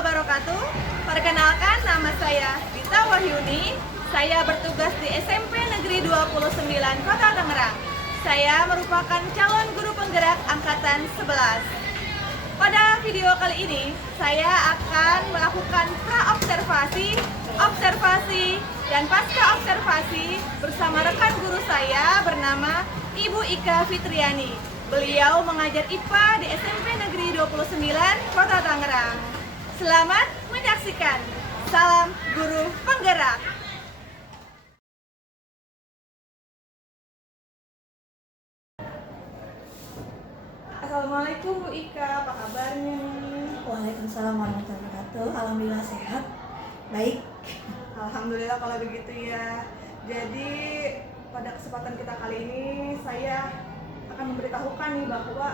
wabarakatuh. Perkenalkan, nama saya Dita Wahyuni. Saya bertugas di SMP Negeri 29 Kota Tangerang. Saya merupakan calon guru penggerak angkatan 11. Pada video kali ini, saya akan melakukan pra-observasi, observasi, dan pasca observasi bersama rekan guru saya bernama Ibu Ika Fitriani. Beliau mengajar IPA di SMP Negeri 29 Kota Tangerang. Selamat menyaksikan. Salam Guru Penggerak. Assalamualaikum Bu Ika, apa kabarnya nih? Waalaikumsalam warahmatullahi wabarakatuh. Alhamdulillah sehat, baik. Alhamdulillah kalau begitu ya. Jadi pada kesempatan kita kali ini saya akan memberitahukan nih bahwa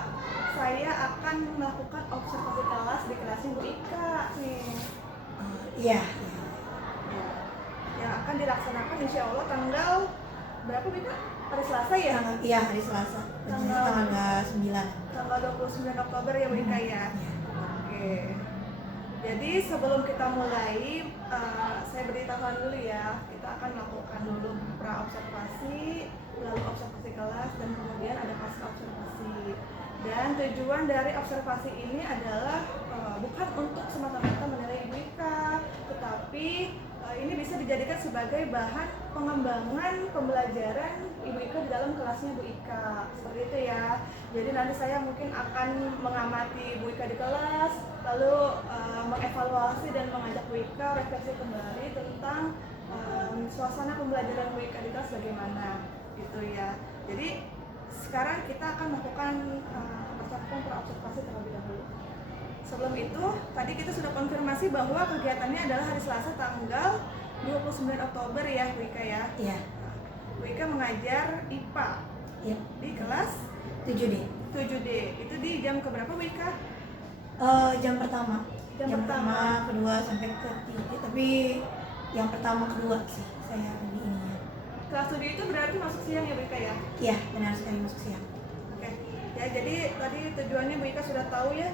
saya akan melakukan observasi kelas di kelasnya Bu Ika nih. Iya. Yang akan dilaksanakan insya Allah tanggal berapa Bu Ika? Hari Selasa ya? Iya, hari Selasa. Tanggal 9. Tanggal 29 Oktober ya Bu Ika ya? Iya. Oke. Jadi sebelum kita mulai, saya beritahukan dulu ya. Kita akan melakukan dulu pra-observasi, lalu observasi kelas, dan kemudian ada pasca observasi. Dan tujuan dari observasi ini adalah bukan untuk semata-mata menilai Ibu Ika, tetapi ini bisa dijadikan sebagai bahan pengembangan pembelajaran Ibu Ika di dalam kelasnya Bu Ika. Seperti itu ya. Jadi nanti saya mungkin akan mengamati Bu Ika di kelas, lalu mengevaluasi dan mengajak Bu Ika refleksi kembali tentang suasana pembelajaran Bu Ika di kelas bagaimana gitu ya. Jadi sekarang kita akan melakukan pra-observasi terlebih dahulu. Sebelum itu, tadi kita sudah konfirmasi bahwa kegiatannya adalah hari Selasa tanggal 29 Oktober ya Bu Ika ya. Iya. Bu Ika mengajar IPA di kelas 7D. 7D. Itu di jam keberapa Bu Ika? Jam pertama. Jam pertama. Kedua sampai ketiga. Tapi yang pertama kedua sih saya lebih ini ya. Kelas 7 itu berarti masuk siang ya Bu Ika ya? Iya, benar sekali masuk siang. Oke. Ya, jadi tadi tujuannya Bu Ika sudah tahu ya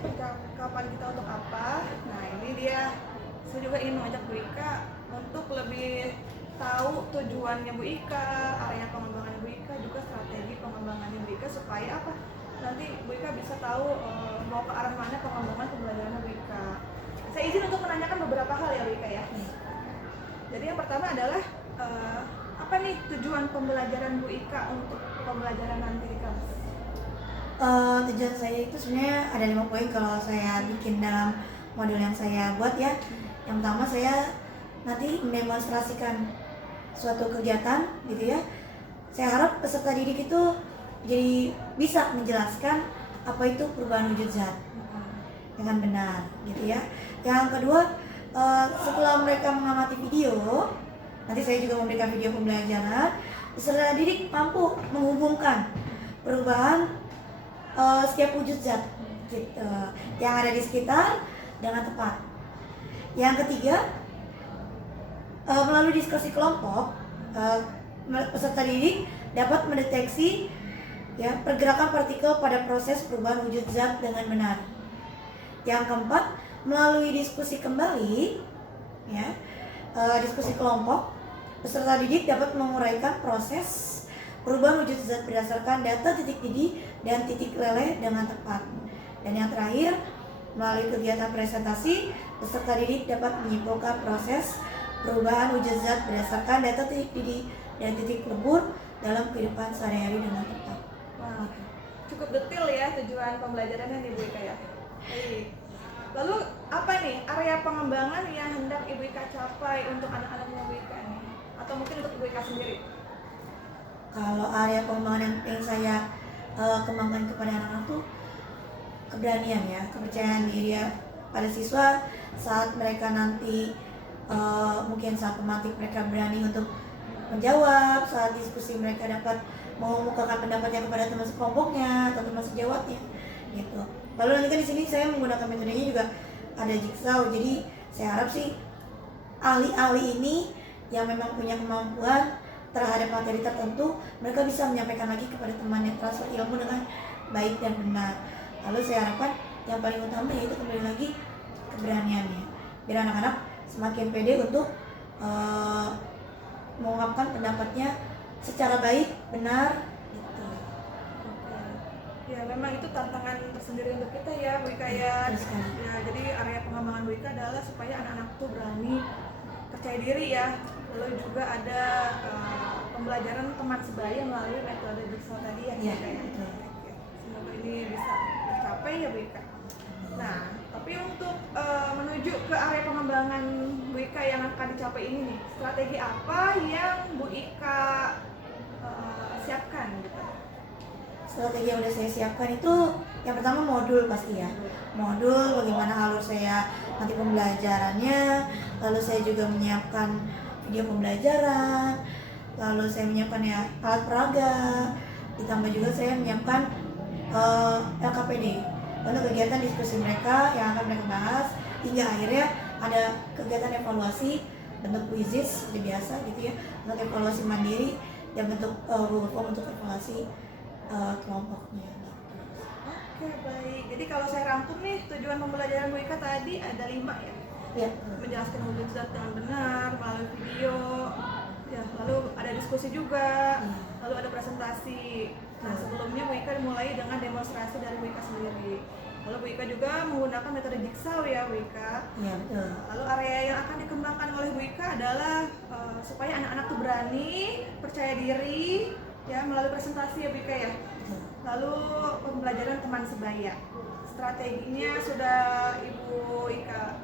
kapan kita untuk apa. Nah, ini dia. Saya juga ingin mengajak Bu Ika untuk lebih tahu tujuannya Bu Ika, area pengembangan Bu Ika, juga strategi pengembangannya Bu Ika supaya apa? Nanti Bu Ika bisa tahu mau ke arah mana pengembangan pembelajaran Bu Ika. Saya izin untuk menanyakan beberapa hal ya Bu Ika ya. Jadi yang pertama adalah apa nih tujuan pembelajaran Bu Ika untuk pembelajaran nanti di kelas? Tujuan saya itu sebenarnya ada 5 poin kalau saya bikin dalam modul yang saya buat ya. Yang pertama saya nanti mendemonstrasikan suatu kegiatan gitu ya. Saya harap peserta didik itu jadi bisa menjelaskan apa itu perubahan wujud zat dengan benar gitu ya. Yang kedua, setelah mereka mengamati video, nanti saya juga memberikan video pembelajaran, peserta didik mampu menghubungkan perubahan setiap wujud zat gitu, yang ada di sekitar dengan tepat. Yang ketiga, melalui diskusi kelompok, peserta didik dapat mendeteksi ya pergerakan partikel pada proses perubahan wujud zat dengan benar. Yang keempat, melalui diskusi kembali ya, diskusi kelompok, peserta didik dapat menguraikan proses perubahan wujud zat berdasarkan data titik didih dan titik leleh dengan tepat. Dan yang terakhir, melalui kegiatan presentasi, peserta didik dapat menyimpulkan proses perubahan wujud zat berdasarkan data titik didih dan titik lebur dalam kehidupan sehari-hari dengan tepat. Wah, cukup detail ya tujuan pembelajarannya nih Bu Ika ya. Baik. Lalu apa nih area pengembangan yang hendak Ibu Ika capai untuk anak-anaknya Bu Ika nih? Atau mungkin untuk Ibu Ika sendiri? Kalau area pengembangan yang ingin saya kembangkan kepada anak-anak tuh keberanian ya, kepercayaan diri ya pada siswa saat mereka nanti mungkin saat pemantik mereka berani untuk menjawab, saat diskusi mereka dapat mengemukakan pendapatnya kepada teman sekelompoknya atau teman sejawatnya gitu. Lalu nanti kan di sini saya menggunakan metodenya juga ada jigsaw. Jadi saya harap sih ahli-ahli ini yang memang punya kemampuan terhadap materi tertentu, mereka bisa menyampaikan lagi kepada temannya, transfer ilmu dengan baik dan benar. Lalu saya harapkan yang paling utama yaitu kembali lagi keberaniannya. biar anak-anak semakin pede untuk mengungkapkan pendapatnya secara baik, benar gitu. Ya memang itu tantangan tersendiri untuk kita ya Bu Ika ya. Betul sekali. Ya, jadi area pengembangan Bu Ika adalah supaya anak-anak tuh berani percaya diri ya. Lalu juga ada pembelajaran teman sebaya melalui metode Jigsaw tadi ya Bu Iya, Ika ya. betul. Oke. Semoga ini bisa tercapai ya Bu Ika. Nah, tapi untuk menuju ke area pengembangan Bu Ika yang akan dicapai ini nih, strategi apa yang Bu Ika siapkan gitu? Strategi yang udah saya siapkan itu yang pertama modul pasti ya. Modul bagaimana alur saya nanti pembelajarannya, lalu saya juga menyiapkan video pembelajaran, lalu saya menyiapkan ya alat peraga, ditambah juga saya menyiapkan LKPD, lalu kegiatan diskusi mereka yang akan mereka bahas, hingga akhirnya ada kegiatan evaluasi bentuk quizzes seperti biasa gitu ya, untuk evaluasi mandiri dan bentuk Google Form untuk evaluasi kelompoknya. Oke, baik. Jadi kalau saya rangkum nih, tujuan pembelajaran Bu Ika tadi ada 5 ya. Ya. Menjelaskan wujud zat dengan benar melalui video. Ya, lalu ada diskusi juga. Lalu ada presentasi. Nah, sebelumnya Bu Ika dimulai dengan demonstrasi dari Bu Ika sendiri. Lalu Bu Ika juga menggunakan metode Jigsaw ya Bu Ika. Iya, betul. Lalu area yang akan dikembangkan oleh Bu Ika adalah supaya anak-anak tuh berani, percaya diri, ya melalui presentasi ya Bu Ika ya. Lalu pembelajaran teman sebaya. Strateginya sudah Ibu Ika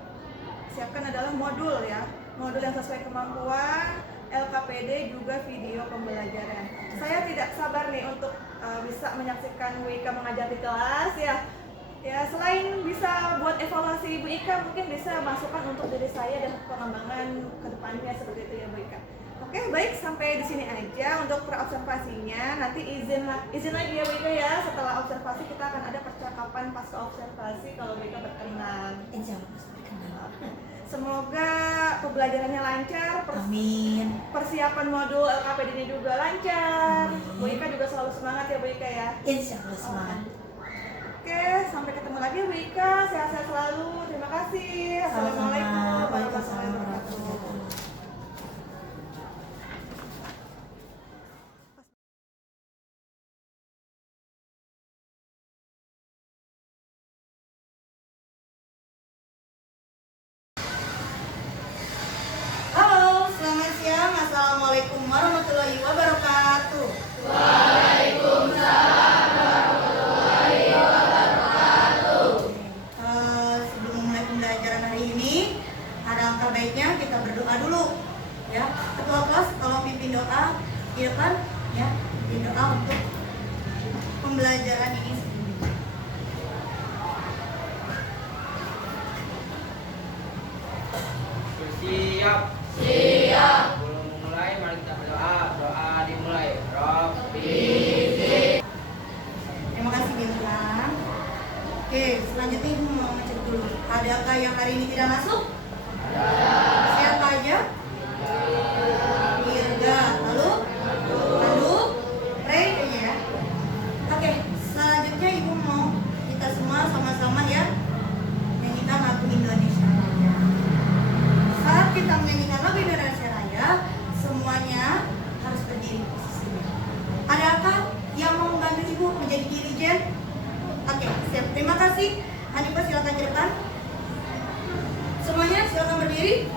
siapkan adalah modul ya. Modul yang sesuai kemampuan, LKPD juga video pembelajaran. Saya tidak sabar nih untuk bisa menyaksikan Bu Ika mengajar di kelas ya. Ya, selain bisa buat evaluasi Ibu Ika, mungkin bisa masukkan untuk diri saya dan pengembangan ke depannya seperti itu ya Bu Ika. Oke, baik, sampai di sini aja untuk praobservasinya. Nanti izin lagi ya Bu Ika ya. Setelah observasi kita akan ada percakapan pasca observasi kalau Bu Ika berkenan. Insya Allah pasti berkenan. Semoga pembelajarannya lancar. Amin. Persiapan modul LKPD-nya juga lancar. Amin. Bu Ika juga selalu semangat ya Bu Ika ya. Insya Allah semangat. Oke, sampai ketemu lagi Bu Ika. Sehat-sehat selalu. Terima kasih. Assalamualaikum warahmatullahi wabarakatuh. Halo, selamat siang. Assalamualaikum warahmatullahi wabarakatuh. Sebelum memulai pembelajaran hari ini, ada angka baiknya kita berdoa dulu, ya. Ketua kelas tolong pimpin doa di depan, ya. Pimpin doa untuk pembelajaran ini. Siap. Siap. Sebelum memulai, mari kita berdoa. Doa dimulai. Rabbi. Terima kasih Bintang. Oke, selanjutnya Ibu mau ngecek dulu. Adakah yang hari ini tidak masuk? Ada. Siapa aja? Irga. Lalu? Ray kayaknya ya. Oke, selanjutnya Ibu mau kita semua sama-sama ya nyanyikan lagu Indonesia Raya. Saat kita menyanyikan lagu Indonesia Raya, semuanya harus berdiri posisinya. Adakah yang mau membantu Ibu menjadi dirijen? Oke, siap. Terima kasih. Hanifah silakan ke depan. Semuanya silakan berdiri.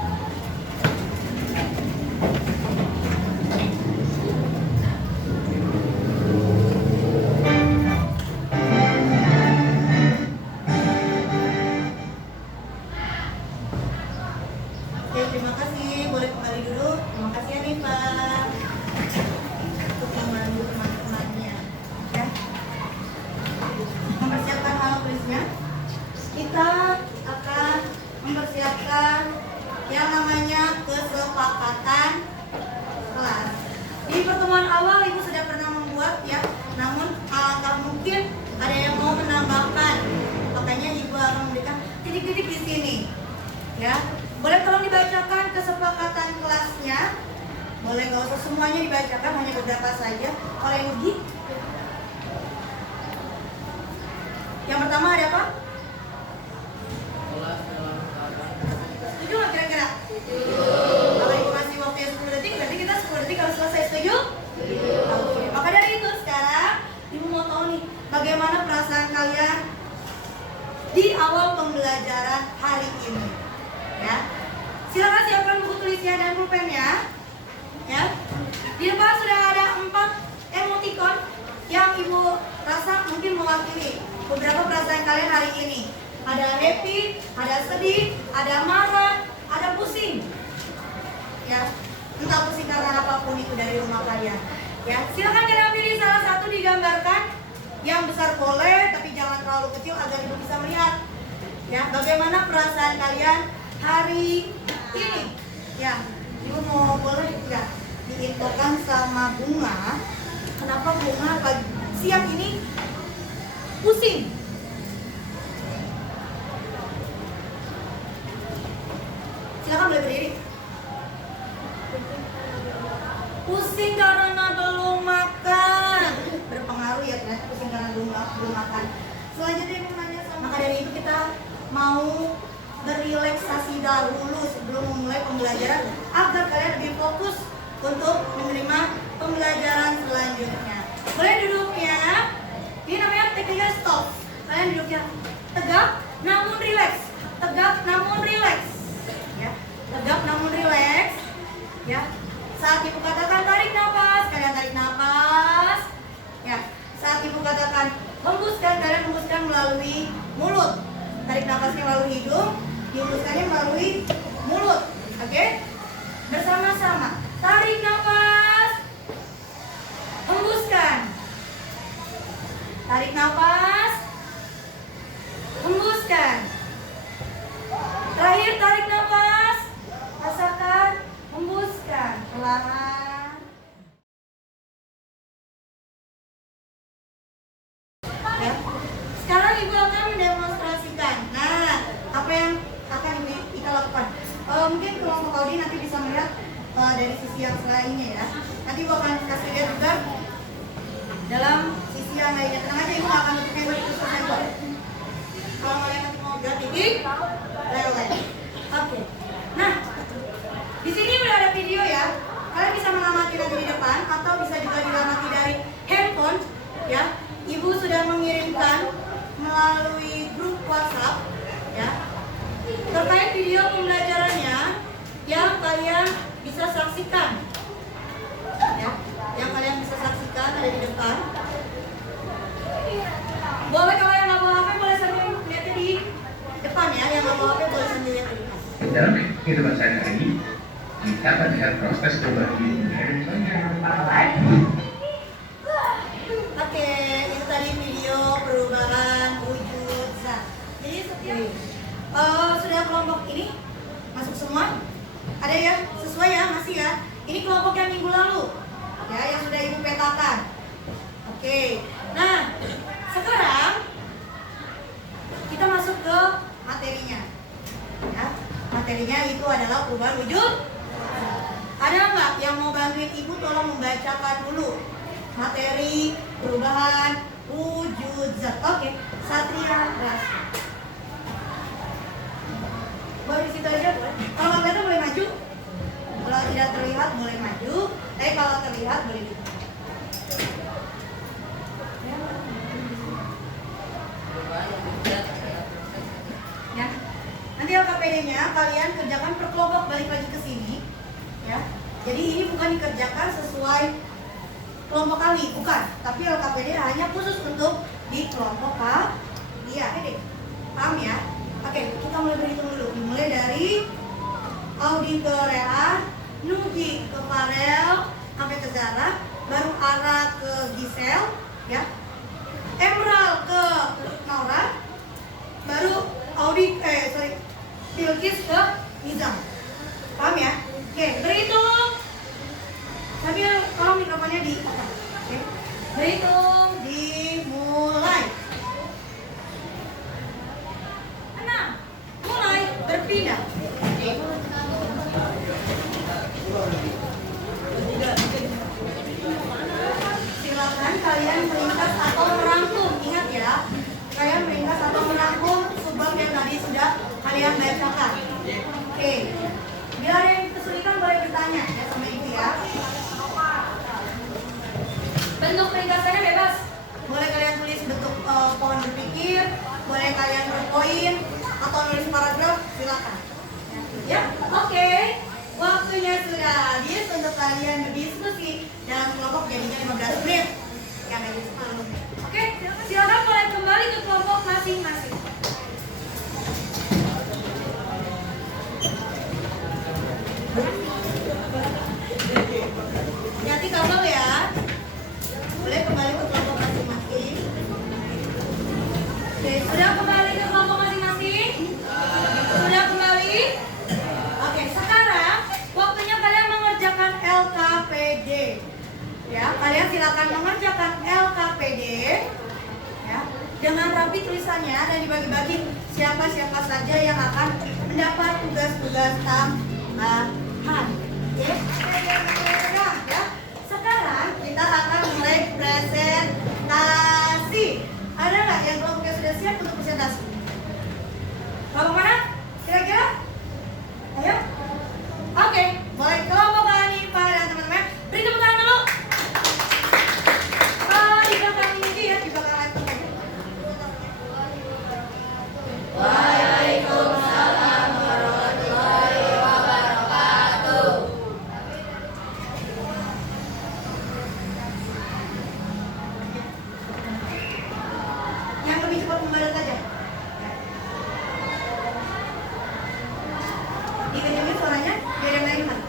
Oke, terima kasih. Boleh kembali dulu. Terima kasih Hanifah untuk membantu teman-temannya. Ya. Mempersiapkan alat tulisnya. Kita akan mempersiapkan yang namanya kesepakatan kelas. Di pertemuan awal Ibu sudah pernah membuat ya, namun alangkah mungkin ada yang mau menambahkan. Makanya Ibu akan memberikan titik-titik di sini. Ya, boleh tolong dibacakan kesepakatan kelasnya. Boleh nggak usah semuanya dibacakan, hanya beberapa saja. Kalau yang Ugi. Yang pertama ada apa? Kelas dalam keadaan di awal pembelajaran hari ini. Ya, silakan siapkan buku tulisnya dan pulpennya. Ya, di depan sudah ada 4 emoticon yang ibu rasa mungkin mewakili beberapa perasaan kalian hari ini. Ada happy, ada sedih, ada marah, ada pusing. Ya, entah pusing karena apapun itu dari rumah kalian. Ya, silakan kalian pilih salah satu digambarkan. Yang besar boleh, tapi jangan terlalu kecil agar ibu bisa melihat. Ya, bagaimana perasaan kalian hari ini? Ya, ibu mau boleh nggak diinfokan sama Bunga? Kenapa Bunga siang ini pusing? Silakan boleh berdiri. Pusing karena belum makan. Berpengaruh ya ternyata pusing karena belum makan. Selanjutnya ibu nanya sama, maka dari itu kita mau berrelaksasi dahulu sebelum memulai pembelajaran agar kalian lebih fokus untuk menerima pembelajaran selanjutnya. Boleh duduknya. Ini namanya tekniknya stop. Kalian duduknya tegak namun rileks. Tegak namun rileks. Ya, tegak namun rileks. Ya. Saat ibu katakan tarik nafas, kalian tarik nafas. Ya. Saat ibu katakan hembuskan, kalian hembuskan melalui mulut. Tarik nafasnya melalui hidung, dihembuskannya melalui mulut. Oke? Bersama-sama. Tarik nafas. Hembuskan. Tarik nafas. Hembuskan. Terakhir tarik nafas. Rasakan. Hembuskan. Perlahan. Ya. Sekarang ibu akan mendemonstrasikan. Nah, apa yang akan kita lakukan? Mungkin kelompok Audi nanti bisa melihat dari sisi yang lainnya ya. Nanti ibu akan kasih lihat juga dalam sisi yang lainnya. Tenang aja, ibu akan tutupin itu selesai kok. Kalau kalian nanti mau lihat ini, lele. Oke. Nah, di sini udah ada video ya. Kalian bisa mengamati nanti di depan atau bisa juga diamati dari handphone ya. Ibu sudah mengirimkan melalui grup WhatsApp ya. Terkait video pembelajarannya yang kalian bisa saksikan. Ya, yang kalian bisa saksikan ada di depan. Boleh kalau yang nggak bawa HP boleh sambil lihatnya di depan ya. Yang nggak bawa HP boleh sambil lihat di depan. Dalam kehidupan sehari-hari, kita melihat proses perubahan Oke, itu tadi video perubahan wujud zat. Jadi setiap sudah kelompok ini masuk semua? Ada ya? Sesuai ya? Masih ya? Ini kelompok yang minggu lalu ya, yang sudah ibu petakan. Oke, nah sekarang kita masuk ke materinya ya. Materinya itu adalah perubahan wujud. Ada nggak yang mau bantuin ibu tolong membacakan dulu materi perubahan wujud zat? Oke, Satria Rasa. Boleh di situ aja boleh. Kalau nggak kelihatan boleh maju. Kalau tidak terlihat boleh maju. Kalau terlihat boleh gitu. Ya. Nanti LKPD-nya kalian kerjakan per kelompok, balik lagi ke sini. Ya. Jadi ini bukan dikerjakan sesuai kelompok kali, bukan. Tapi LKPD hanya khusus untuk di kelompok K. Iya, deh. Paham ya? Oke, kita mulai berhitung dulu. Dimulai dari Audi ke Rea, Nugi ke Farel, sampai ke Zara, baru Ara ke Gisel, ya. Emerald ke Naura, baru Bilkis ke Nizam. Paham ya? Oke, berhitung. Sambil tolong mikrofonnya di atas. Oke. Berhitung, dimulai. 6. Mulai berpindah. Silakan kalian meringkas atau merangkum. Ingat ya, kalian meringkas atau merangkum subbab yang tadi sudah kalian bacakan. Oke. Bila ada yang kesulitan boleh bertanya ya sama ibu ya. Bentuk ringkasannya bebas. Boleh kalian tulis bentuk pohon berpikir, boleh kalian berpoin atau nulis paragraf, silakan. Ya, oke. Waktunya sudah habis untuk kalian berdiskusi dalam kelompok, jadinya 15 menit. Ya, nggak bisa 10 menit. Oke, silakan mulai kembali ke kelompok masing-masing. Hati kabel ya. Boleh kembali ke kelompok masing-masing. Oke, sudah kembali ke kelompok masing-masing? Sudah kembali? Oke, sekarang waktunya kalian mengerjakan LKPD. Ya, kalian silakan mengerjakan LKPD. Ya, dengan rapi tulisannya dan dibagi-bagi siapa-siapa saja yang akan mendapat tugas-tugas tambahan. Oke? Ya. Sekarang kita akan mulai presentasi. Ada nggak yang kelompoknya sudah siap untuk presentasi? Kelompok mana? Kira-kira? Ayo. Oke, boleh kelompok Hanifa dan teman-teman beri tepuk tangan dulu. Di belakang ini ya, di belakang laptop aja. Waalaikumsalam warahmatullahi wabarakatuh. Yang lebih cepat membalas aja. Dikencengin suaranya biar yang lain kan.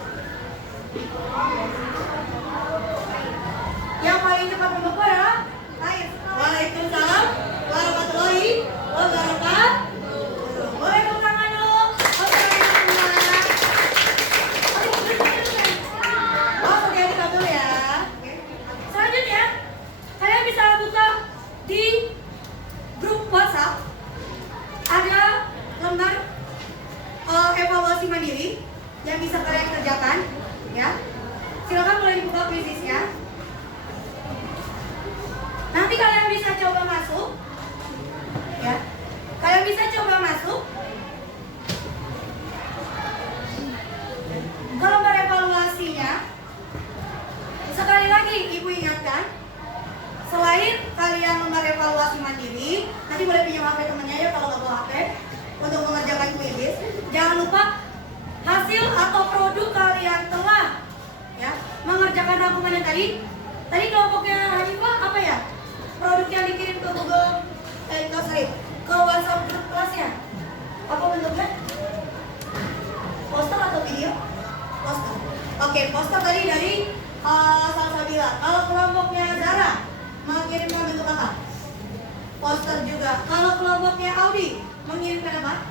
Yang paling cepat membuka adalah Ais. Waalaikumsalam warahmatullahi wabarakatuh. Boleh tepuk tangan dulu. Oke, hati-hati kabel ya. Selanjutnya, kalian bisa buka di grup WhatsApp. Ada lembar evaluasi mandiri yang bisa kalian kerjakan, ya. Silakan boleh dibuka quizisnya. Nanti kalian bisa coba masuk, ya. Kalian bisa coba masuk ke lembar evaluasinya. Sekali lagi Ibu ingatkan, selain kalian lembar evaluasi mandiri, nanti boleh pinjam HP temennya ya kalau nggak bawa HP untuk mengerjakan kuis. Jangan lupa hasil atau produk kalian telah ya mengerjakan rangkumannya tadi. Tadi kelompoknya Hanifah apa ya? Produk yang dikirim ke Google, ke WhatsApp grup kelasnya. Apa bentuknya? Poster atau video? Poster. Oke, poster tadi dari Salsabila. Kalau kelompoknya Zara mengirimkan bentuk apa? Poster juga. Kalau kelompoknya Audi mengirimkan apa?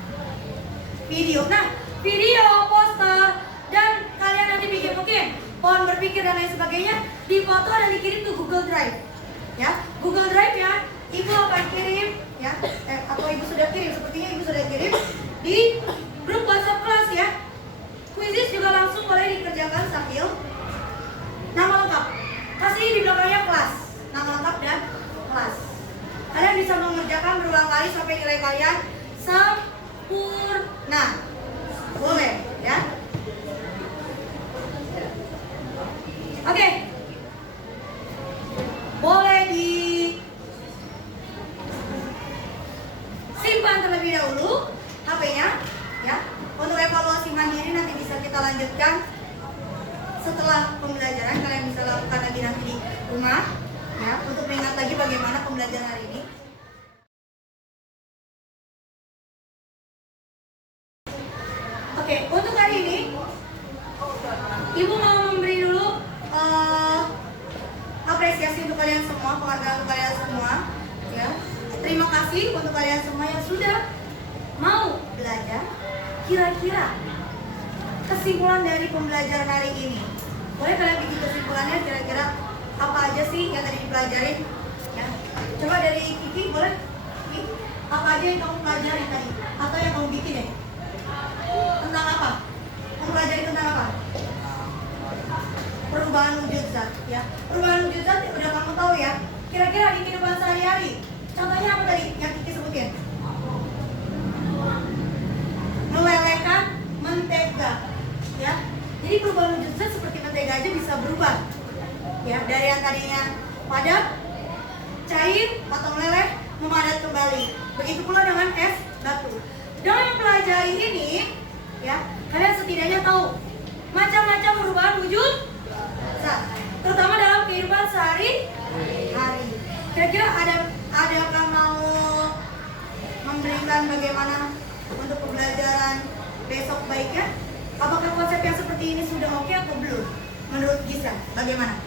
Video. Nah, video, poster, dan kalian nanti bikin mungkin pohon berpikir dan lain sebagainya, difoto dan dikirim ke Google Drive. Ya, Google Drive ya, Ibu akan kirim ya, atau Ibu sudah kirim, sepertinya Ibu sudah kirim di grup WhatsApp kelas ya. Kuisis juga langsung boleh dikerjakan sambil nama lengkap. Kasih di belakangnya kelas, nama lengkap dan kelas. Kalian bisa mengerjakan berulang kali sampai nilai kalian sempurna. Boleh ya. Oke. Boleh disimpan terlebih dahulu HP-nya ya. Untuk evaluasi mandiri nanti bisa kita lanjutkan setelah pembelajaran. Kalian bisa lakukan lagi nanti di rumah ya, untuk mengingat lagi bagaimana pembelajaran hari ini. Oke, untuk hari ini Ibu mau memberi dulu apresiasi untuk kalian semua, penghargaan untuk kalian semua ya. Terima kasih untuk kalian semua yang sudah mau belajar. Kira-kira kesimpulan dari pembelajaran hari ini, boleh kalian bikin kesimpulannya kira-kira apa aja sih yang tadi dipelajarin ya. Coba dari Kiki, boleh Kiki, apa aja yang kamu pelajari tadi atau yang kamu bikin ya? Tentang apa? Mempelajari tentang apa? Perubahan wujud zat ya. Perubahan wujud zat udah kamu tahu ya. Kira-kira di kehidupan sehari-hari, contohnya apa tadi yang Kiki sebutin? Melelehkan mentega ya. Jadi perubahan wujud zat seperti mentega aja bisa berubah ya, dari yang tadinya padat, cair atau meleleh memadat kembali. Begitu pula dengan es batu. Dengan mempelajari ini, ya, kalian setidaknya tahu macam-macam perubahan wujud zat, terutama dalam kehidupan sehari-hari. Kira-kira ada yang mau memberikan bagaimana untuk pembelajaran besok baiknya? Apakah konsep yang seperti ini sudah oke atau belum? Menurut Gisel, bagaimana?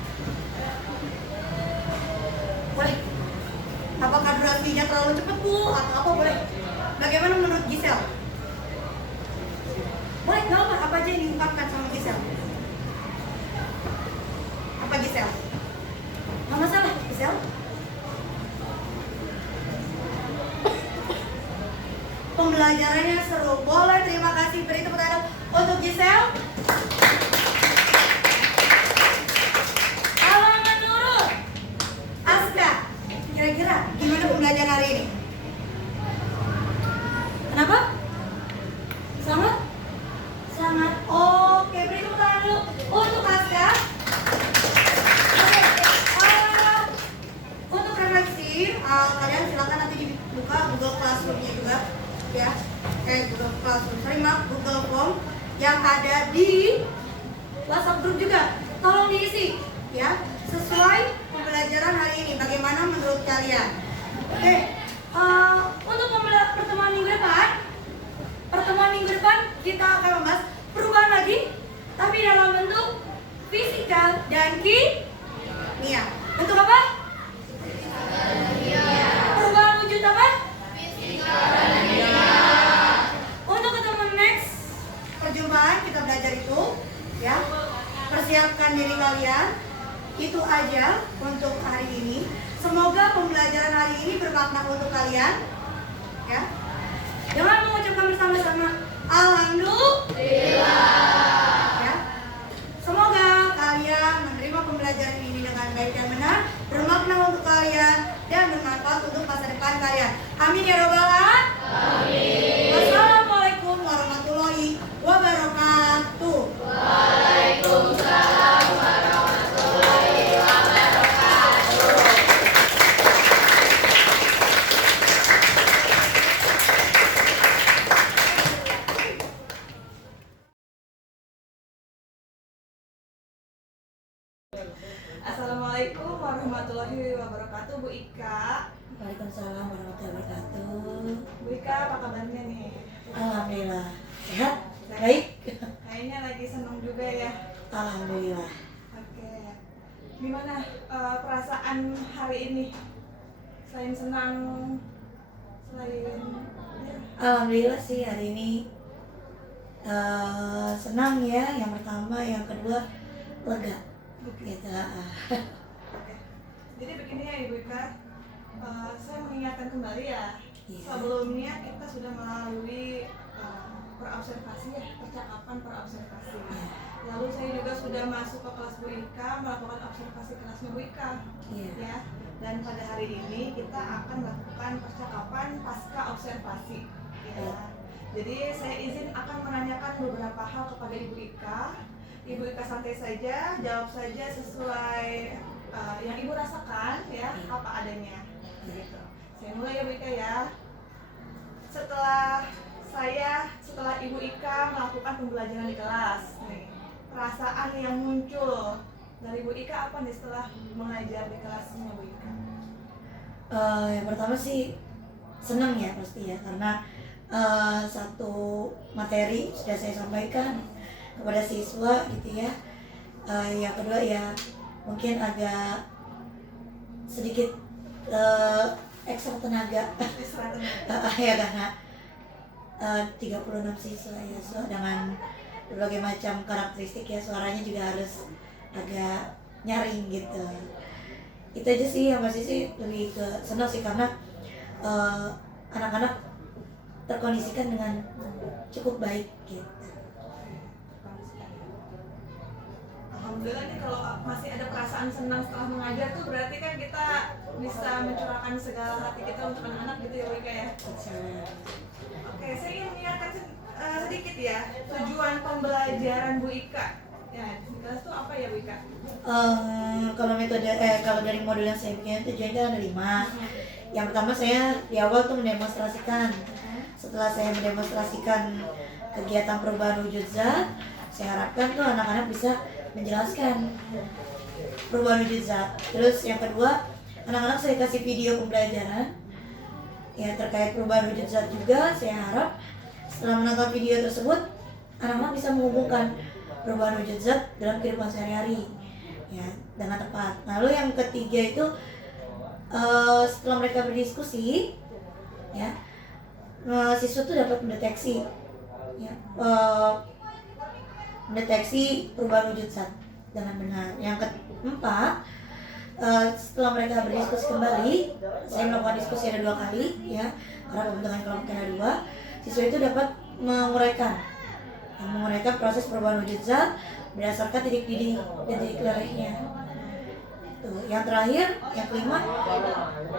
Boleh? Apakah durasinya terlalu cepat, Bu? Atau apa boleh? Bagaimana menurut Gisel? Boleh, nggak apa aja yang diungkapkan sama Gisel? Apa Gisel? Nggak masalah, Gisel. Pembelajarannya seru. Boleh, terima kasih. Beri tepuk tangan untuk Gisel. Kalau menurut Aska, kira-kira gimana pembelajaran hari ini? Kenapa? Sangat? Sangat. Oke, beri tepuk tangan dulu untuk Aska. Oke, untuk refleksi, kalian silakan nanti dibuka Google Classroom-nya juga, ya. Google Classroom, Google Form yang ada di WhatsApp group juga. Tolong diisi, ya, sesuai pembelajaran hari ini. Bagaimana menurut kalian? Oke, untuk pertemuan minggu depan kita akan membahas perubahan lagi, tapi dalam bentuk fisikal dan kimia. Bentuk apa? Perubahan wujud apa? Untuk ketemu next perjumpaan kita belajar itu, ya. Persiapkan diri kalian. Itu aja untuk hari ini. Semoga pembelajaran hari ini bermakna untuk kalian, ya. Dengan mengucapkan bersama-sama alhamdulillah, ya. Semoga kalian menerima pembelajaran ini dengan baik dan benar, bermakna untuk kalian dan bermanfaat untuk masa depan kalian. Amin ya robbal alamin. Wassalamualaikum warahmatullahi wabarakatuh. Waalaikumsalam warahmatullahi wabarakatuh. Assalamualaikum warahmatullahi wabarakatuh, Bu Ika. Waalaikumsalam warahmatullahi wabarakatuh. Bu Ika, apa kabarnya nih? Alhamdulillah. Sehat? Baik? Kayaknya lagi senang juga ya. Alhamdulillah. Oke. Gimana perasaan hari ini? Selain senang, selain ya. Alhamdulillah sih hari ini senang ya. Yang pertama, yang kedua lega. Gitu. Oke. Jadi begini ya Ibu Ika, saya mengingatkan kembali ya. Iya. Sebelumnya kita sudah melalui perobservasi ya, percakapan perobservasi. Iya. Lalu saya juga sudah masuk ke kelas Bu Ika, melakukan observasi kelasnya Bu Ika. Iya. Ya. Dan pada hari ini kita akan melakukan percakapan pasca observasi. Ya. Iya. Jadi saya izin akan menanyakan beberapa hal kepada Ibu Ika. Ibu Ika santai saja, jawab saja sesuai yang Ibu rasakan ya, apa adanya. Gitu. Saya mulai ya Bu Ika ya. Setelah Ibu Ika melakukan pembelajaran di kelas, nih, perasaan yang muncul dari Bu Ika apa nih setelah mengajar di kelasnya Bu Ika? Yang pertama sih senang ya pasti ya, karena satu materi sudah saya sampaikan kepada siswa gitu ya. Yang kedua ya mungkin agak sedikit ekstra tenaga ya, karena 36 siswa ya, dengan berbagai macam karakteristik ya, suaranya juga harus agak nyaring gitu. Itu aja sih yang pasti sih lebih ke senang sih, karena anak-anak terkondisikan dengan cukup baik gitu. Alhamdulillah nih, kalau masih ada perasaan senang setelah mengajar tuh berarti kan kita bisa mencurahkan segala hati kita untuk anak-anak gitu ya Bu Ika ya. Oke, saya ingin mengingatkan sedikit ya tujuan pembelajaran Bu Ika Ya, di kelas tuh apa ya Bu Ika? Kalau dari modul yang saya bikin tujuannya ada 5. Yang pertama saya di awal tuh mendemonstrasikan. Setelah saya mendemonstrasikan kegiatan perubahan wujud zat, saya harapkan tuh anak-anak bisa menjelaskan perubahan wujud zat. Terus yang kedua, anak-anak saya kasih video pembelajaran ya terkait perubahan wujud zat juga. Saya harap setelah menonton video tersebut, anak-anak bisa menghubungkan perubahan wujud zat dalam kehidupan sehari-hari ya dengan tepat. Lalu yang ketiga itu setelah mereka berdiskusi ya, siswa tuh dapat mendeteksi ya, mendeteksi perubahan wujud zat dengan benar. Yang keempat, setelah mereka berdiskusi kembali, saya melakukan diskusi ada 2 kali ya, karena pembentukan kelompok ada 2. Siswa itu dapat menguraikan proses perubahan wujud zat berdasarkan titik didih dan titik lelehnya. Yang terakhir, yang kelima,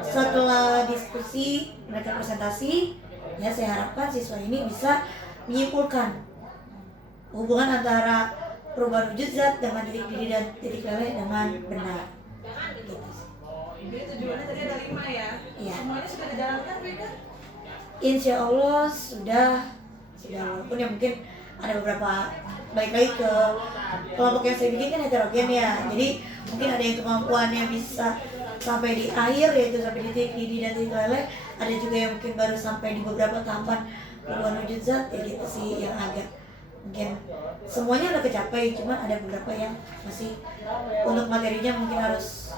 setelah diskusi mereka presentasi ya, saya harapkan siswa ini bisa menyimpulkan hubungan antara perubahan wujud zat dengan titik didih dan titik leleh dengan benar. Gitu sih. Jadi tujuannya tadi ada 5 ya? Iya. Semuanya sudah dijalankan Bu Ika? Insya Allah sudah walaupun ya mungkin ada beberapa, balik lagi ke kelompok yang saya bikin kan heterogen ya, jadi mungkin ada yang kemampuannya bisa sampai di akhir yaitu sampai di titik didih dan titik leleh, ada juga yang mungkin baru sampai di beberapa tahapan perubahan wujud zat ya gitu sih, yang agak mungkin semuanya udah kecapai, cuman ada beberapa yang masih untuk materinya mungkin harus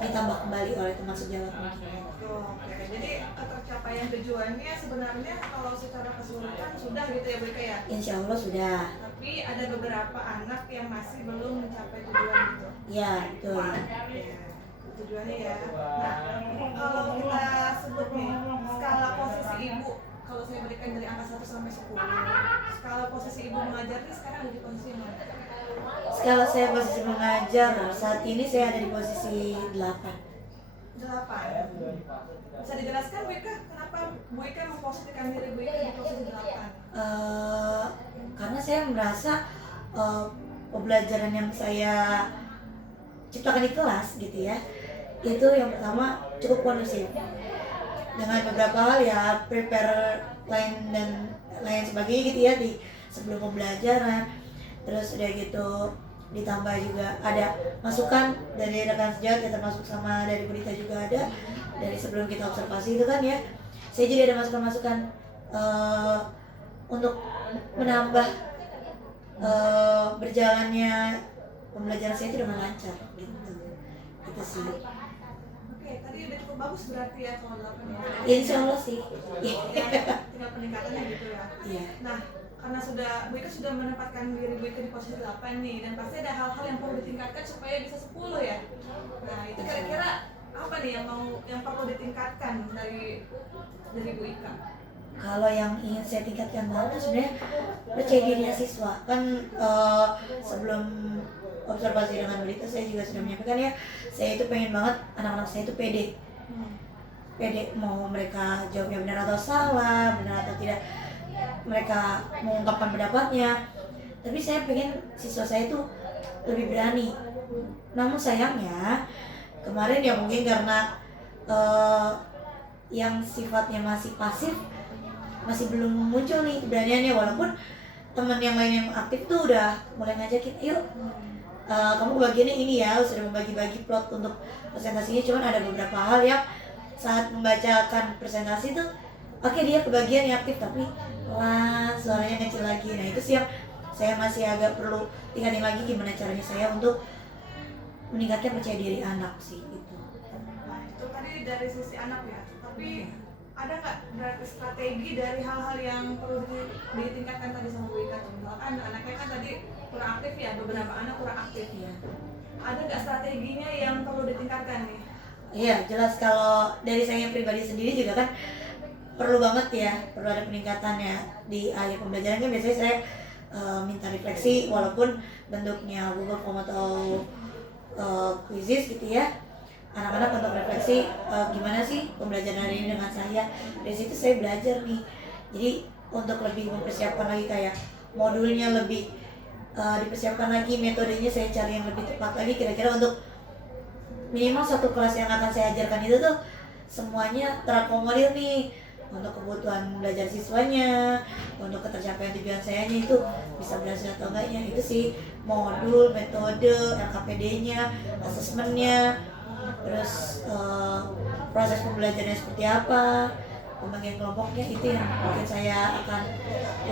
ditambah kembali oleh teman sejawat mungkin. Oke, jadi tercapaian tujuannya sebenarnya kalau secara keseluruhan sudah gitu ya Bu Ika ya? Insya Allah sudah. Tapi ada beberapa anak yang masih belum mencapai tujuan gitu. Ya betul. Ya, tujuannya ya. Nah, kalau kita sebut nih skala posisi ibu, kalau saya berikan dari angka 1 sampai 10, skala posisi ibu mengajar nih sekarang ada di posisi mana? Skala saya posisi mengajar saat ini saya ada di posisi 8. 8. Bisa dijelaskan Bu Ika kenapa Bu Ika memposisikan diri Bu Ika di posisi 8? Karena saya merasa pembelajaran yang saya ciptakan di kelas gitu ya, itu yang pertama cukup kondusif dengan beberapa hal ya, prepare lain sebagainya gitu ya di sebelum pembelajaran. Terus udah gitu ditambah juga ada masukan dari rekan sejawat ya, termasuk sama dari berita juga ada dari sebelum kita observasi itu kan ya, saya jadi ada masukan-masukan untuk menambah berjalannya pembelajaran saya itu dengan lancar gitu sih. Oke, tadi udah cukup bagus berarti ya kalau 8 ya. Insya Allah sih. Tinggal peningkatannya gitu ya. Iya. Nah, karena Bu Ika sudah menempatkan diri Bu Ika di posisi 8 nih, dan pasti ada hal-hal yang perlu ditingkatkan supaya bisa 10 ya. Nah, itu kira-kira apa nih yang perlu ditingkatkan dari Bu Ika? Kalau yang ingin saya tingkatkan banget itu sebenarnya percaya dirinya siswa. Kan sebelum observasi dengan berita saya juga sudah menyampaikan ya, saya itu pengen banget anak-anak saya itu pede. Pede mau mereka jawabnya benar atau salah, benar atau tidak, mereka mengungkapkan pendapatnya. Tapi saya pengen siswa saya itu lebih berani. Namun sayangnya kemarin ya mungkin karena yang sifatnya masih pasif masih belum muncul nih keberaniannya, walaupun teman yang lain yang aktif tuh udah mulai ngajakin, yuk kamu bagiannya ini ya, sudah membagi-bagi plot untuk presentasinya. Cuman ada beberapa hal yang saat membacakan presentasi tuh oke, dia kebagian yang aktif tapi pelan, suaranya kecil lagi. Nah itu sih yang saya masih agak perlu tingkatin lagi, gimana caranya saya untuk meningkatkan percaya diri anak sih gitu. Nah, itu tadi dari sisi anak ya, tapi ada nggak berarti strategi dari hal-hal yang perlu ditingkatkan tadi sama Bu Ika? Misalkan anaknya kan tadi kurang aktif ya, beberapa anak kurang aktif ya. Ada nggak strateginya yang perlu ditingkatkan nih? Iya jelas, kalau dari saya pribadi sendiri juga kan perlu banget ya, perlu ada peningkatannya di akhir pembelajaran. Kan biasanya saya minta refleksi walaupun bentuknya Google Form atau quizzes gitu ya, anak-anak untuk refleksi gimana sih pembelajaran hari ini dengan saya. Dari situ saya belajar nih, jadi untuk lebih mempersiapkan lagi kayak modulnya lebih dipersiapkan lagi metodenya, saya cari yang lebih tepat lagi kira-kira untuk minimal satu kelas yang akan saya ajarkan itu tuh semuanya terakomodir nih untuk kebutuhan belajar siswanya, untuk ketercapaian tujuan sayanya itu bisa berhasil atau enggaknya. Itu sih modul, metode, LKPD-nya, asesmennya, terus proses pembelajarannya seperti apa, pembagian kelompoknya, itu yang mungkin saya akan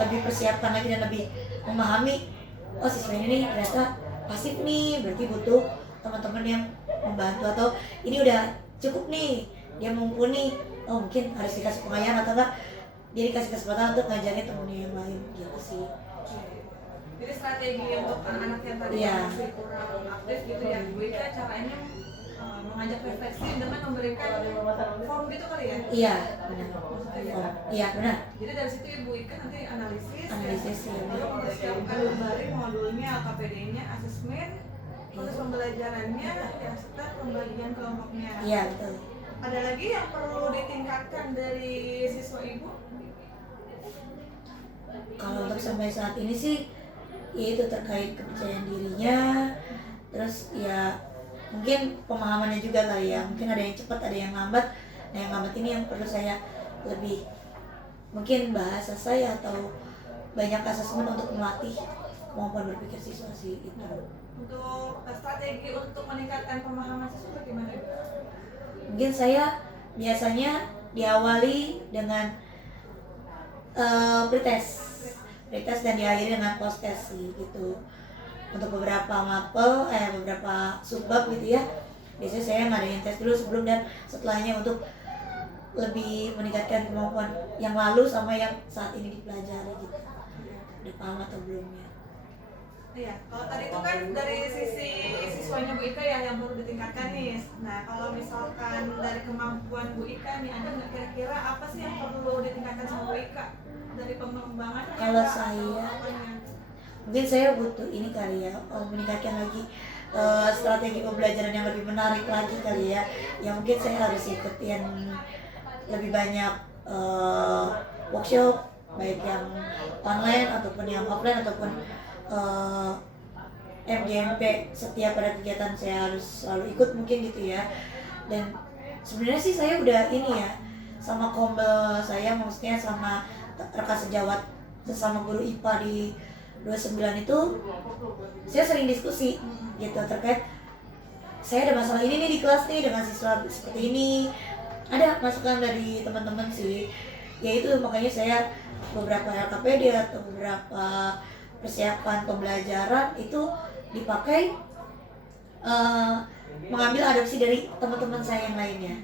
lebih persiapkan lagi dan lebih memahami, oh siswa ini nih ternyata pasif nih, berarti butuh teman-teman yang membantu, atau ini udah cukup nih, dia mumpuni, oh mungkin harus dikasih pengayaan atau enggak dia dikasih kesempatan untuk ngajarin temennya yang lain gitu sih. Jadi strategi untuk anak-anak yang tadi masih kurang aktif gitu ya, Bu Ika caranya mengajak refleksi dengan memberikan form gitu kali ya? Iya benar. Iya benar. Jadi dari situ Ibu Ika nanti analisis ya. lalu mempersiapkan kembali modulnya, KPD-nya, asesmen, proses pembelajarannya, ya serta pembagian kelompoknya. Iya betul. Ada lagi yang perlu ditingkatkan dari siswa Ibu? Kalau untuk sampai saat ini sih ya itu terkait kepercayaan dirinya, terus ya mungkin pemahamannya juga kali ya, mungkin ada yang cepat ada yang lambat. Nah yang lambat ini yang perlu saya lebih mungkin bahasa saya atau banyak asesmen untuk melatih kemampuan berpikir siswa sih itu. Untuk strategi untuk meningkatkan pemahaman siswa bagaimana? Mungkin saya biasanya diawali dengan pretest dan diakhiri dengan post test sih gitu. Untuk beberapa mapel, beberapa subbab gitu ya, biasanya saya ngadain tes dulu sebelum dan setelahnya untuk lebih meningkatkan kemampuan yang lalu sama yang saat ini dipelajari gitu. Udah paham atau belumnya? Iya, kalau tadi itu kan dari sisi siswanya Bu Ika ya yang perlu ditingkatkan nih. Nah, kalau misalkan dari kemampuan Bu Ika nih, ada nggak kira-kira apa sih yang perlu ditingkatkan sama Bu Ika dari pengembangan? Kalau saya, mungkin saya butuh ini kali ya, meningkatkan lagi strategi pembelajaran yang lebih menarik lagi kali ya. Yang mungkin saya harus ikutin lebih banyak workshop, baik yang online ataupun yang offline ataupun MGMP. Setiap ada kegiatan saya harus selalu ikut mungkin gitu ya. Dan sebenarnya sih saya udah ini ya sama kombel saya, maksudnya sama rekan sejawat sesama guru IPA di 29 itu saya sering diskusi gitu terkait saya ada masalah ini nih di kelas nih dengan siswa seperti ini. Ada masukan dari teman-teman sih, yaitu makanya saya beberapa LKPD atau beberapa persiapan pembelajaran itu dipakai mengambil adopsi dari teman-teman saya yang lainnya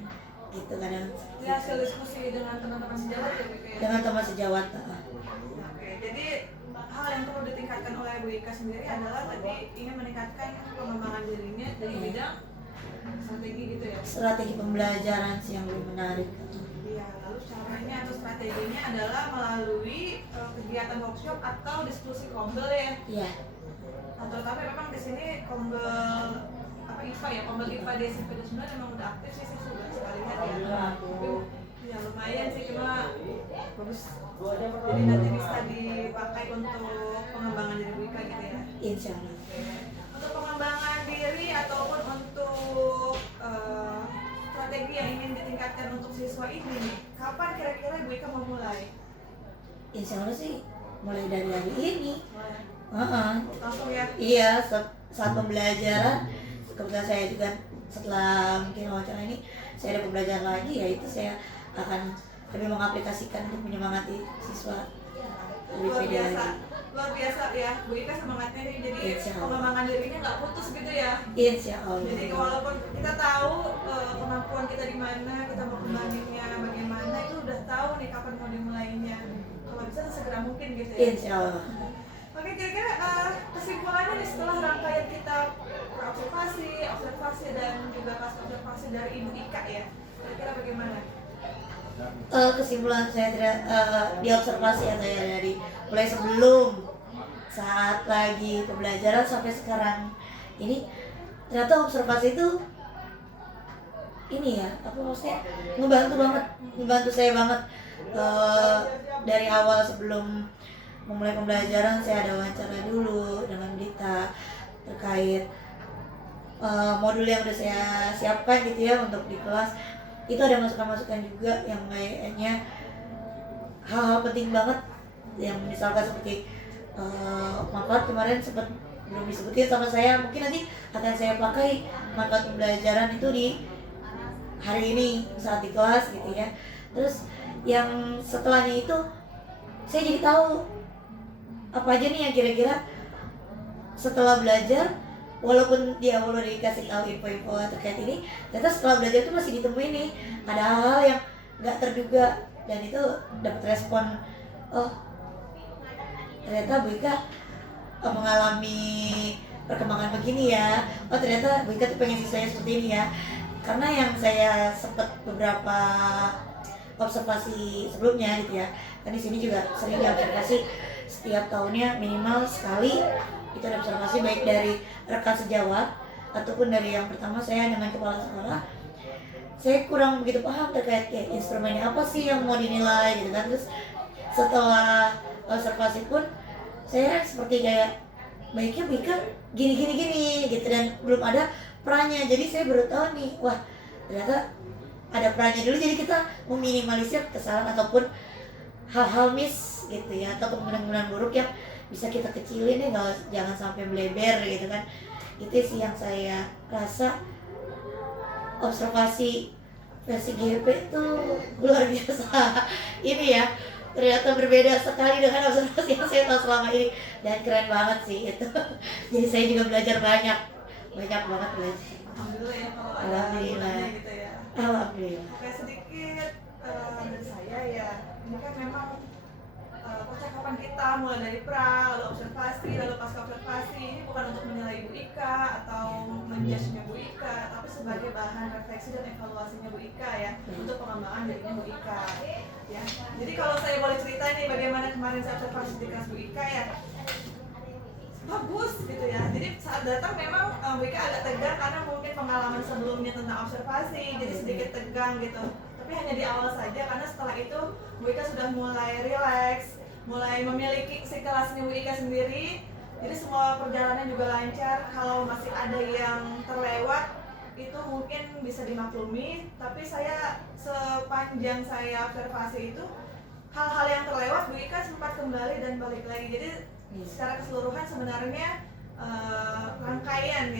gitu kadang. Ya, hasil diskusi dengan teman-teman sejawat ya Bu Ika ya? Dengan teman sejawat. Oke, jadi hal yang perlu ditingkatkan oleh Bu Ika sendiri adalah tadi ingin meningkatkan pengembangan dirinya dari bidang strategi gitu ya? Strategi pembelajaran sih yang lebih menarik. Iya, lalu caranya atau strateginya adalah melalui kegiatan workshop atau diskusi kombel ya? Iya. Nah, terutama memang di sini kombel IPA ya, kombel IPA di SMP 29 memang udah aktif sih sudah sekali lihat ya. Tapi ya lumayan sih, cuma bagus. Jadi nanti bisa dipakai untuk pengembangan diri Bu Ika gitu ya? Insya Allah. Untuk pengembangan diri ataupun untuk strategi yang ingin ditingkatkan untuk siswa ini, kapan kira-kira Bu Ika mau mulai? Insya Allah sih mulai dari hari ini. Langsung ya? Iya, saat pembelajaran kebetulan saya juga setelah mungkin wawancara ini saya ada pembelajaran lagi, ya itu saya akan lebih mengaplikasikan untuk menyemangati siswa lebih pede lagi. Luar biasa ya Bu Ika semangatnya nih, jadi Insya Allah. pengembangan dirinya nggak putus gitu ya? Insya Allah. Jadi walaupun kita tahu kemampuan kita di mana, kita mau kembanginnya bagaimana, itu udah tahu nih kapan mau dimulainya. Kalau bisa segera mungkin gitu ya? Insya Allah. Oke, kira-kira kesimpulannya nih setelah rangkaian kita observasi dan juga pas observasi dari Ibu Ika ya, kira-kira bagaimana? Kesimpulan saya di observasi ya saya dari mulai sebelum saat lagi pembelajaran sampai sekarang ini, ternyata observasi itu ini ya, apa maksudnya ngebantu saya banget dari awal sebelum memulai pembelajaran saya ada wawancara dulu dengan Dita terkait modul yang udah saya siapkan gitu ya untuk di kelas. Itu ada masukan-masukan juga yang kayaknya hal-hal penting banget, yang misalkan seperti manfaat kemarin sempat belum disebutin sama saya, mungkin nanti akan saya pakai manfaat pembelajaran itu di hari ini saat di kelas gitu ya. Terus yang setelahnya itu saya jadi tahu apa aja nih yang kira-kira setelah belajar, walaupun di awal udah dikasih tahu info-info terkait ini, ternyata setelah belajar tuh masih ditemuin nih ada hal-hal yang nggak terduga, dan itu dapat respon, oh ternyata Bu Ika mengalami perkembangan begini ya, oh ternyata Bu Ika tuh pengen siswanya seperti ini ya. Karena yang saya sempat beberapa observasi sebelumnya gitu ya, kan di sini juga sering diobservasi setiap tahunnya minimal sekali itu ada observasi, baik dari rekan sejawat ataupun dari yang pertama saya dengan kepala sekolah. Saya kurang begitu paham terkait instrumennya apa sih yang mau dinilai gitu kan. Terus setelah observasi pun saya seperti kayak baiknya pikir gini gitu, dan belum ada perannya. Jadi saya baru tahu nih, wah ternyata ada perannya dulu, jadi kita meminimalisir kesalahan ataupun hal-hal miss gitu ya, atau kemungkinan buruk yang bisa kita kecilin nih, jangan sampai melebar gitu kan. Itu sih yang saya rasa observasi versi GP itu luar biasa ini ya, ternyata berbeda sekali dengan observasi yang saya tahu selama ini, dan keren banget sih itu. Jadi saya juga belajar banyak banget belajar. Alhamdulillah ya kalau ada Alhamdulillah. gunanya gitu ya. Alhamdulillah. Oke, sedikit dari saya ya, ini kan memang percakapan kita mulai dari pra, lalu observasi, lalu pasca observasi, ini bukan untuk menilai Bu Ika atau menjudge-nya Bu Ika, tapi sebagai bahan refleksi dan evaluasinya Bu Ika ya, untuk pengembangan dirinya Bu Ika ya. Jadi kalau saya boleh cerita nih bagaimana kemarin saya observasi di kelas Bu Ika ya, bagus gitu ya. Jadi saat datang memang Bu Ika agak tegang karena mungkin pengalaman sebelumnya tentang observasi, jadi sedikit tegang gitu. Tapi hanya di awal saja, karena setelah itu Bu Ika sudah mulai rileks, mulai memiliki si kelasnya Bu Ika sendiri. Jadi semua perjalanan juga lancar. Kalau masih ada yang terlewat itu mungkin bisa dimaklumi, tapi saya sepanjang saya observasi itu hal-hal yang terlewat Bu Ika sempat kembali dan balik lagi. Jadi secara keseluruhan sebenarnya rangkaian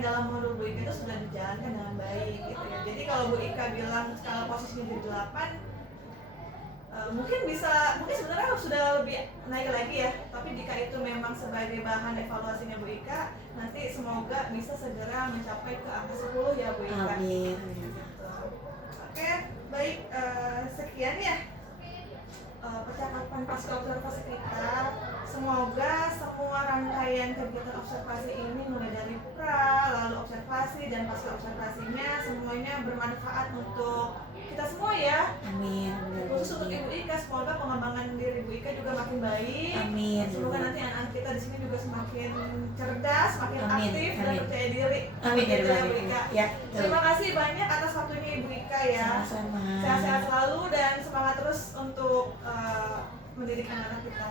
dalam modul Bu Ika itu sudah dijalankan dengan baik gitu ya. Jadi kalau Bu Ika bilang skala posisinya di 8, mungkin sebenarnya sudah lebih naik lagi ya, tapi jika itu memang sebagai bahan evaluasinya Bu Ika, nanti semoga bisa segera mencapai ke angka 10 ya Bu Ika. Amin. Oke, baik, sekian ya percakapan pasca observasi kita. Semoga semua rangkaian kegiatan observasi ini mulai dari pra, lalu observasi dan pasca observasinya semuanya bermanfaat untuk kita semua ya. Amin. Khusus untuk Ibu Ika, semoga pengembangan diri Ibu Ika juga makin baik. Amin. Semoga nanti anak-anak kita di sini juga semakin cerdas, makin Amin. aktif dan Amin. percaya diri. Amin ya Gitu Rabbal Bu Alamin. Ika. Ya, Terima kasih banyak atas waktunya Ibu Ika ya. sama-sama. Sehat-sehat selalu dan semangat terus untuk mendidik anak-anak kita.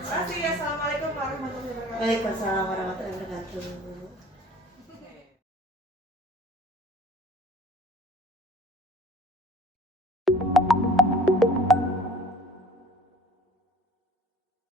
Terima kasih. Assalamualaikum warahmatullahi wabarakatuh. Waalaikumsalam warahmatullahi wabarakatuh.